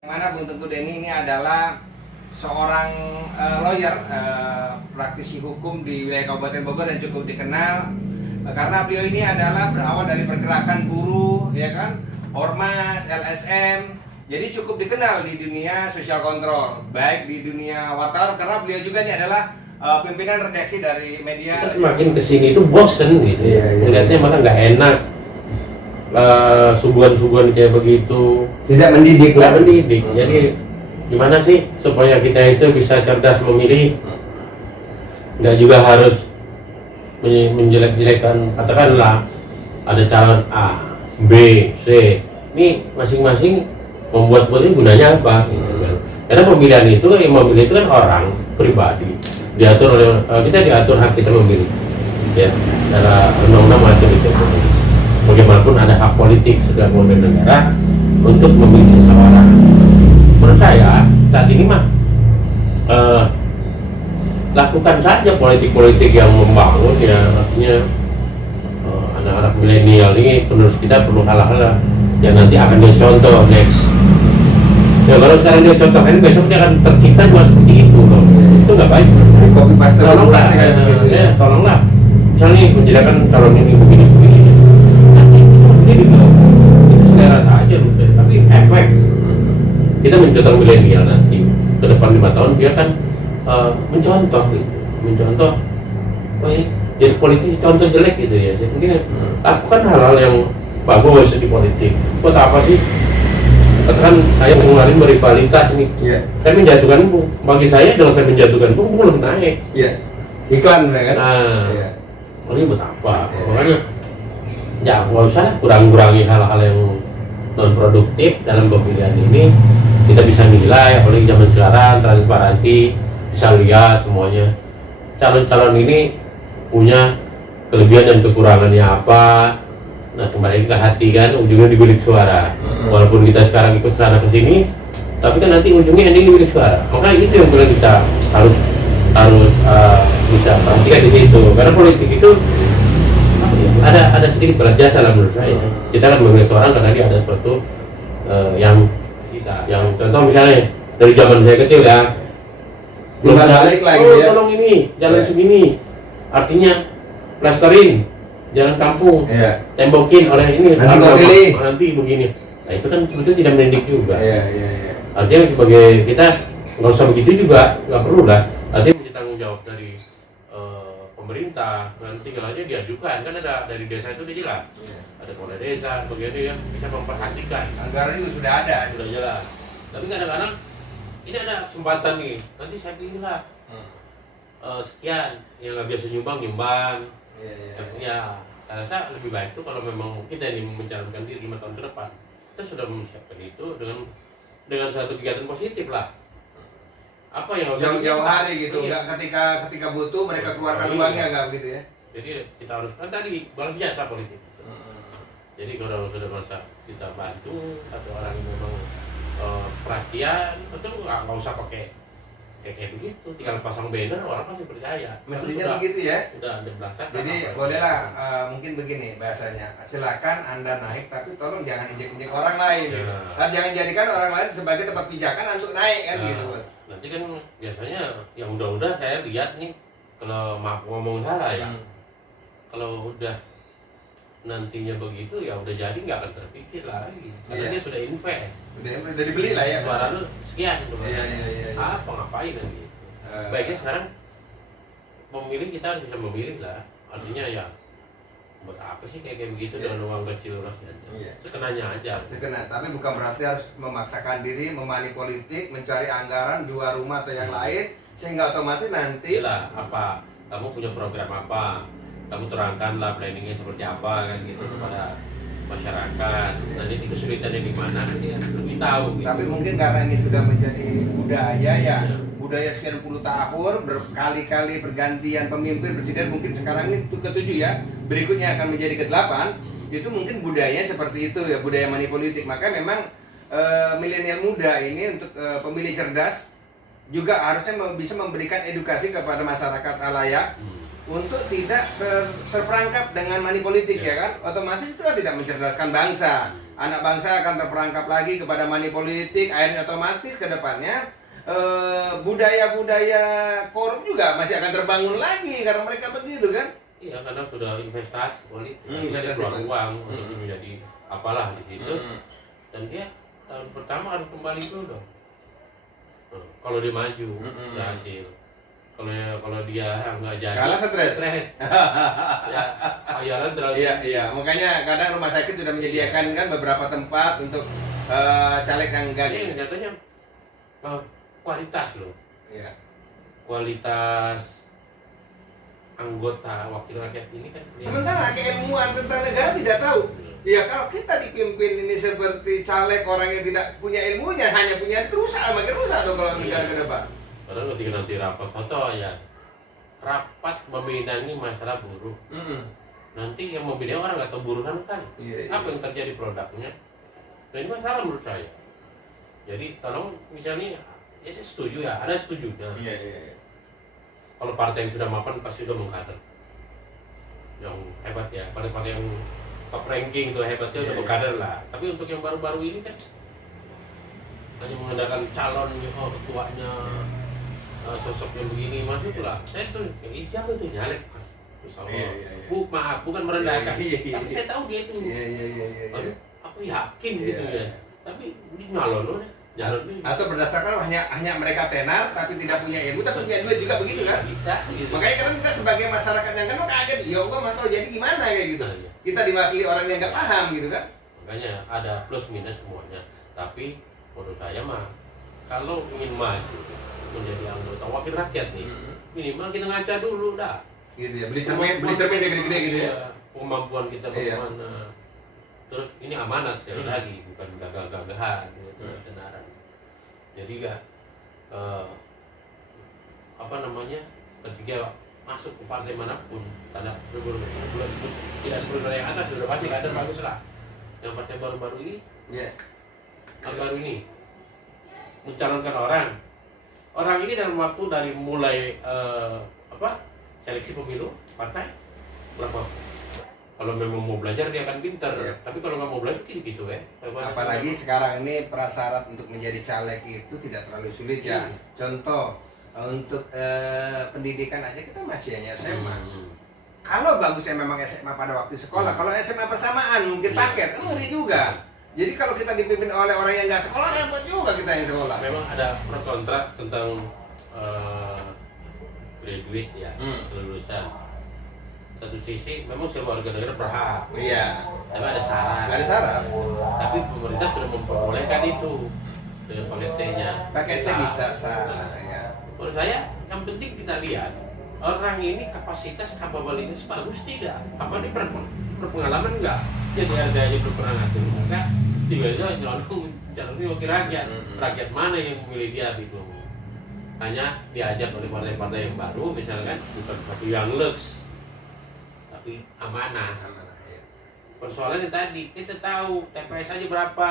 Mana Bung Tengku Denny ini adalah seorang lawyer, praktisi hukum di wilayah Kabupaten Bogor dan cukup dikenal karena beliau ini adalah berawal dari pergerakan buruh, ya kan, ormas, LSM, jadi cukup dikenal di dunia social control, baik di dunia wartawan karena beliau juga ini adalah pimpinan redaksi dari media. Kita semakin kesini itu bosen gitu, melihatnya malah nggak enak. Suguhan-suguhan kayak begitu Tidak mendidik. Jadi gimana sih supaya kita itu bisa cerdas memilih, nggak juga harus menjelek-jelekan. Katakanlah ada calon A, B, C, ini masing-masing membuat ini gunanya apa gitu kan. Karena pemilihan itu yang memilih itu kan orang pribadi, diatur oleh kita, diatur hak kita memilih ya, secara undang-undang mengatur itu. Bagaimanapun ada hak politik setiap warga negara untuk memilih seseorang. Menurut saya saat ini mah lakukan saja politik-politik yang membangun ya, artinya anak-anak milenial ini penerus kita perlu hal-hal yang nanti akan dia contoh next. Ya kalau sekarang dia contohkan, besok dia akan tercipta juga seperti itu loh. Itu nggak baik. Copy paste. Tolonglah, tolonglah. Misalnya menjadikan calon ini begini-begini. Itu selera saja menurut saya, tapi efek kita mencontoh milenial nanti ke depan 5 tahun dia kan mencontoh gitu, mencontoh ini jadi politik contoh jelek gitu ya. Jadi mungkin lakukan hal-hal yang bagus di politik. Buat apa sih? Katakan saya mengeluarkan berrivalitas ini, saya menjatuhkan Bung, bagi saya dengan saya menjatuhkan Bung belum naik. Iklan kan? Nah, ini buat apa? Makanya ya nggak usah lah kurangi hal-hal yang non produktif dalam pemilihan ini. Kita bisa nilai, apalagi zaman sekarang transparansi, bisa lihat semuanya calon-calon ini punya kelebihan dan kekurangannya apa. Nah kembali ke hati kan, ujungnya di bilik suara. Walaupun kita sekarang ikut sana ke sini, tapi kan nanti ujungnya ending di bilik suara. Makanya itu yang kita harus bisa perhatikan di situ, karena politik itu ada sedikit balas jasa lah menurut saya. Kita kan memilih seorang karena dia ada sesuatu yang contoh misalnya dari zaman saya kecil ya, belum balik lagi ya. Tolong ini jalan segini, artinya plasterin jalan kampung, tembokin oleh ini nanti begini. Nah itu kan sebetulnya tidak mendidik juga. Artinya sebagai kita nggak usah begitu juga, nggak perlu lah. Artinya menjadi tanggung jawab dari pemerintah, nanti tinggal aja diajukan, kan ada dari desa itu dia jelas, ada kepala desa, bagian yang bisa memperhatikan. Anggaran juga sudah ada, sudah jelas. Tapi kadang-kadang ini ada kesempatan nih, nanti saya pilih lah sekian, yang nggak biasa nyumbang. Ya, saya rasa lebih baik tuh kalau memang kita ini mencalonkan diri 5 tahun ke depan, kita sudah mempersiapkan itu dengan suatu kegiatan positif lah. Apa yang jauh-jauh hari gitu, nggak ketika butuh mereka keluarkan uangnya, nggak begitu ya. Jadi kita harus kan tadi balas jasa politik. Jadi kalau sudah masa kita bantu atau orang yang memang perhatian, betul nggak usah pakai kayak begitu, tinggal pasang banner orang pasti percaya. Mestinya begitu ya. Udah ada belasan. Jadi bolehlah mungkin begini bahasanya, silakan Anda naik tapi tolong jangan injek-injek orang lain. Gitu. Jangan jadikan orang lain sebagai tempat pijakan untuk naik kan gitu bos. Nanti kan biasanya yang udah saya lihat nih, kalau maaf ngomong salah ya, kalau udah nantinya begitu ya udah jadi nggak akan terpikir lagi, karena dia sudah invest, udah dibeli lah ya, suara lu sekian gitu. Apa ngapain kan gitu. Baiknya sekarang memilih, kita harus bisa memilih lah, artinya ya buat apa sih kayak begitu dengan uang kecil rasanya. Sekenanya aja. Sekena, tapi bukan berarti harus memaksakan diri, memani politik, mencari anggaran, jual rumah atau yang lain, sehingga otomatis nanti lah apa, kamu punya program apa, kamu terangkanlah planningnya seperti apa kan gitu kepada masyarakat. Nanti kesulitannya di mana kan dia lebih tahu gitu. Tapi mungkin karena ini sudah menjadi budaya ya. Budaya sekian puluh tahun, berkali-kali pergantian pemimpin presiden, mungkin sekarang ini ke-7 ya, berikutnya akan menjadi ke-8, itu mungkin budayanya seperti itu ya, budaya money politik. Maka memang milenial muda ini untuk pemilih cerdas juga harusnya bisa memberikan edukasi kepada masyarakat halayak untuk tidak terperangkap dengan money politik ya kan, otomatis itu kan tidak mencerdaskan bangsa. Anak bangsa akan terperangkap lagi kepada money politik, akhirnya otomatis ke depannya budaya-budaya korup juga masih akan terbangun lagi karena mereka begitu kan. Iya, karena sudah investasi politik, Investasi keluar politik. uang untuk menjadi apalah di situ, dan dia tahun pertama harus kembali dulu dong. Kalau dia maju berhasil, kalau dia nggak jadi Kalah stres. ya, bayaran terlalu Iya, makanya kadang rumah sakit sudah menyediakan kan beberapa tempat untuk caleg yang gagal. Ini katanya kualitas loh, Iya. kualitas anggota wakil rakyat ini kan. Sementara keilmuan tentang negara tidak tahu. Ya kalau kita dipimpin ini seperti caleg orang yang tidak punya ilmunya, hanya punya rusak, makin rusak dong kalau negara ke depan. Padahal ketika nanti rapat foto ya, rapat membidangi masalah buruh. Nanti yang membina orang nggak tahu buruh kan, Iya. apa yang terjadi produknya. Dan ini masalah menurut saya. Jadi tolong misalnya, ya saya setuju ya, ada setujunya. Iya. Kalau partai yang sudah mapan pasti sudah mengkader. Yang hebat ya, partai-partai yang top ranking tuh hebatnya udah Iya. mengkader lah. Tapi untuk yang baru-baru ini kan hanya mengandalkan calon, ketuanya, sosok yang begini masuk lah. Saya setuju. Siapa itu nyalek? Iya. Maaf, bukan merendahkan. Iya. Tapi saya tahu dia itu. Iya. Aduh, aku yakin Iya. gitu ya. Tapi ini nyalon loh, jalan ini. Atau berdasarkan hanya mereka tenar tapi tidak punya ilmu tapi punya duit juga begitu kan? Bisa gitu. Makanya kadang kita sebagai masyarakat yang kenal kaget, ya Allah mas kalau jadi gimana kayak gitu. Nah, iya. Kita diwakili orang yang nggak paham gitu kan? Makanya ada plus minus semuanya. Tapi menurut saya mah kalau ingin maju menjadi anggota wakil rakyat nih, minimal kita ngaca dulu dah. Gitu ya, beli cermin yang gede-gede gitu ya. Iya, kemampuan kita Iya. bagaimana. Terus ini amanat sekali lagi, bukan gagah-gagahan gitu, ketenaran. Jadi apa namanya, ketika masuk ke partai manapun, tidak sebelum yang atas sudah pasti kader bagus lah. Yang partai baru-baru ini, Iya. baru ini mencalonkan orang ini dalam waktu dari mulai seleksi pemilu partai berapa? Kalau memang mau belajar dia akan pintar, Iya. tapi kalau nggak mau belajar gitu ya. Apalagi sekarang ini prasyarat untuk menjadi caleg itu tidak terlalu sulit ya. Contoh untuk pendidikan aja kita masih hanya SMA. Kalau bagusnya memang SMA pada waktu sekolah, kalau SMA bersamaan mungkin Iya. paket, kan ngeri juga. Jadi kalau kita dipimpin oleh orang yang nggak sekolah, repot juga kita yang sekolah. Memang ada pro kontra tentang graduate ya, kelulusan. Satu sisi memang semua warga negara berhak, Iya. tapi ada syarat. Ada syarat. Tapi pemerintah sudah memperbolehkan itu dengan paket C-nya. Paket C bisa sah. Ya. Menurut saya yang penting kita lihat orang ini kapasitas, kapabilitas bagus tidak? Apa ini berpengalaman enggak? Jadi harganya belum pernah ngatur enggak? Tiba-tiba calonnya wakil rakyat. Rakyat mana yang memilih dia gitu? Hanya diajak oleh partai-partai yang baru, misalkan bukan satu yang lux, tapi amanah. Ya. Persoalannya tadi kita tahu TPS aja berapa,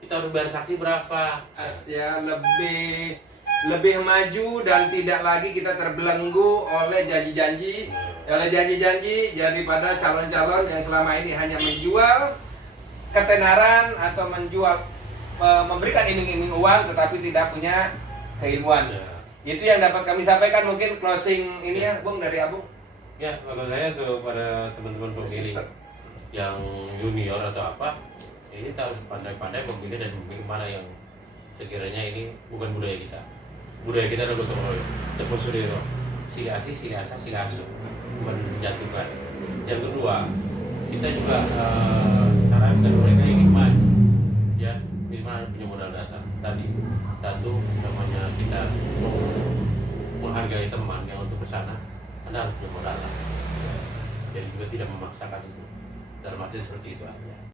kita harus bayar saksi berapa. Ya lebih maju dan tidak lagi kita terbelenggu oleh janji-janji daripada calon-calon yang selama ini hanya menjual ketenaran atau menjual memberikan iming-iming uang tetapi tidak punya keilmuan. Ya. Itu yang dapat kami sampaikan, mungkin closing ini ya Bung dari Abu. Ya, kalau saya tuh pada teman-teman pemilih yang junior atau apa, ini harus pandai-pandai memilih dan memilih mana yang sekiranya ini bukan budaya kita. Budaya kita adalah gotong royong, tepuk sudiro, sili asi, sili asa, sili asu, menjatuhkan. Yang kedua, kita juga sarankan mereka yang ingin maju, ya minimal punya modal dasar. Tadi satu namanya kita menghargai teman yang untuk kesana, Anda harus punya modal lah. Jadi juga tidak memaksakan itu. Dalam arti seperti itu aja.